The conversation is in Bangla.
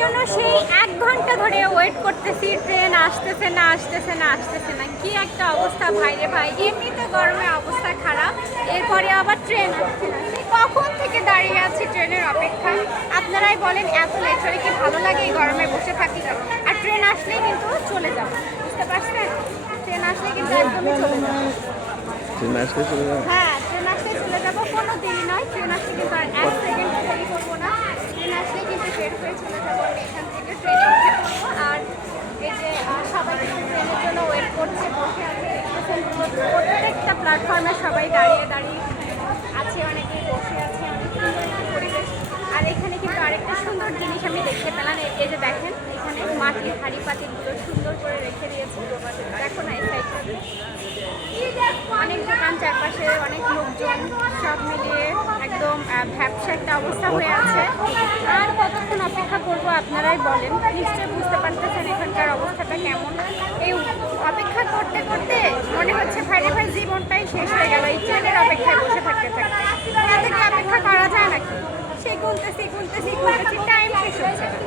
জন্য সেই 1 ঘন্টা ধরে ওয়েট করতেছি, ট্রেন আসতেছে না আসতেছে না আসতেছে না। কি একটা অবস্থা ভাই রে ভাই, এমনিতে গরমে অবস্থা খারাপ, এরপরে আবার ট্রেন আসছে না। সেই কখন থেকে দাঁড়িয়ে আছি ট্রেনের অপেক্ষায়। আপনারাই বলেন এত লেট হলে কি ভালো লাগে এই গরমে বসে থাকি? আর ট্রেন আসলেই কিন্তু চলে যাব, বুঝতে পারছেন? ট্রেন আসলে কিন্তু একদমই চলে যাবো। হ্যাঁ, ট্রেন আসলে চলে যাবো, কোনো দেরি নয়। ট্রেন আসলে কিন্তু আর 1 সেকেন্ডও দেরি করবো না। ট্রেন আসলে কিন্তু বের হয়ে চলে যাবো আমি এখান থেকে, ট্রেনে উঠে পড়বো। আর এই যে সবাই কিন্তু ট্রেনের জন্য ওয়েট করছে, বসে আছে, দেখতেছেন প্রত্যেকটা প্ল্যাটফর্মে সবাই দাঁড়িয়ে দাঁড়িয়ে আছে, অনেকেই বসে আছে, অনেক সুন্দর একটা পরিবেশ। আর এখানে কিন্তু আরেকটা সুন্দর জিনিস আমি দেখতে পেলাম, এই যে দেখেন এখানে মাটির হাঁড়ি পাতিলগুলো সুন্দর করে রেখে দিয়েছে। দেখো না এই সাইডটা অনেক দোকান, চারপাশে অনেক লোকজন, সব মিলিয়ে একদম ভ্যাপসা একটা অবস্থা হয়ে আছে। আর কতক্ষণ অপেক্ষা করবো আপনারাই বলেন, নিশ্চয়ই বুঝতে পারতেছেন এখানকার অবস্থাটা কেমন। এই অপেক্ষা করতে করতে মনে হচ্ছে ভাইরে ভাই জীবনটাই শেষ হয়ে গেল এই ট্রেনের অপেক্ষায় বসে থাকতে থাকতে। এত কি অপেক্ষা করা যায় নাকি? সেই গুনতেছি টাইম শেষ হচ্ছে না।